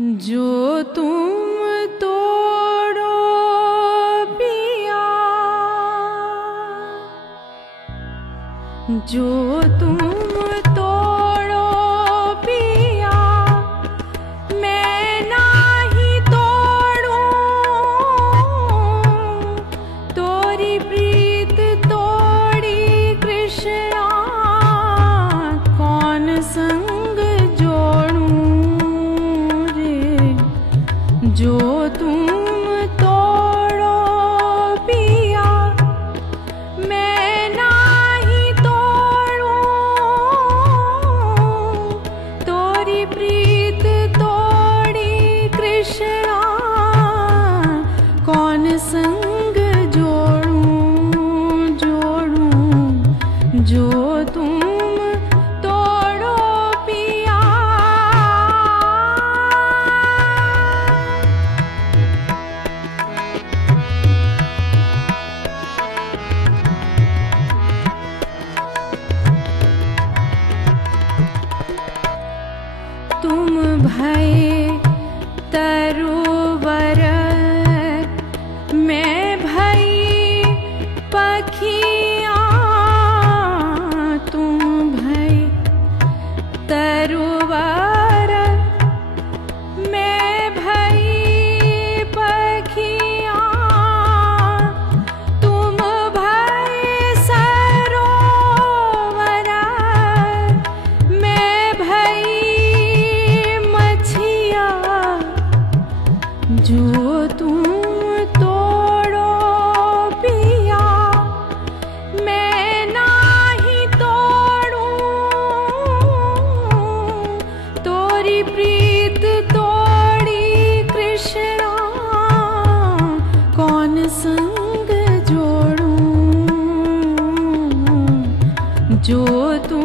जो तुम तोड़ो पिया, जो तुम तोड़ो पिया, मैं नाही तोड़ूं। तोरी प्रीत तोड़ी कृष्णा, कौन संग जोड़ूं रे। जो तुम तोड़ो पिया, मैं नाही तोड़ूं। तोरी प्रीत तोड़ी कृष्णा, कौन संग जोड़ूं जोड़ूं। जो तुम तोड़ो पिया। तुम भये तरुवर, मैं भई पखिया। तुम भई तरुवर, मैं भई पखिया। तुम भई सरोवर, मैं भई मछिया। जो तुम तोड़ो पिया, मैं नाही तोड़ूं। तोरी प्रीत तोड़ी कृष्णा, कौन संग जोड़ूं। जो तुम